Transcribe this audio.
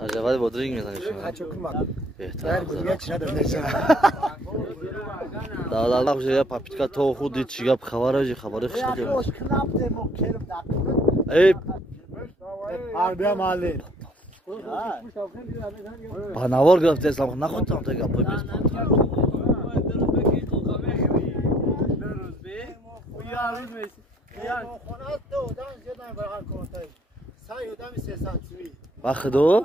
عجبا با درینگ میزنی شما بهتر دادا خوش یا پاپیتکا تو خودی چیگاب خبره خبره خوش ای عربی مالی پناور گرفته اسلام نخوندم تا گپ پیش وقت دو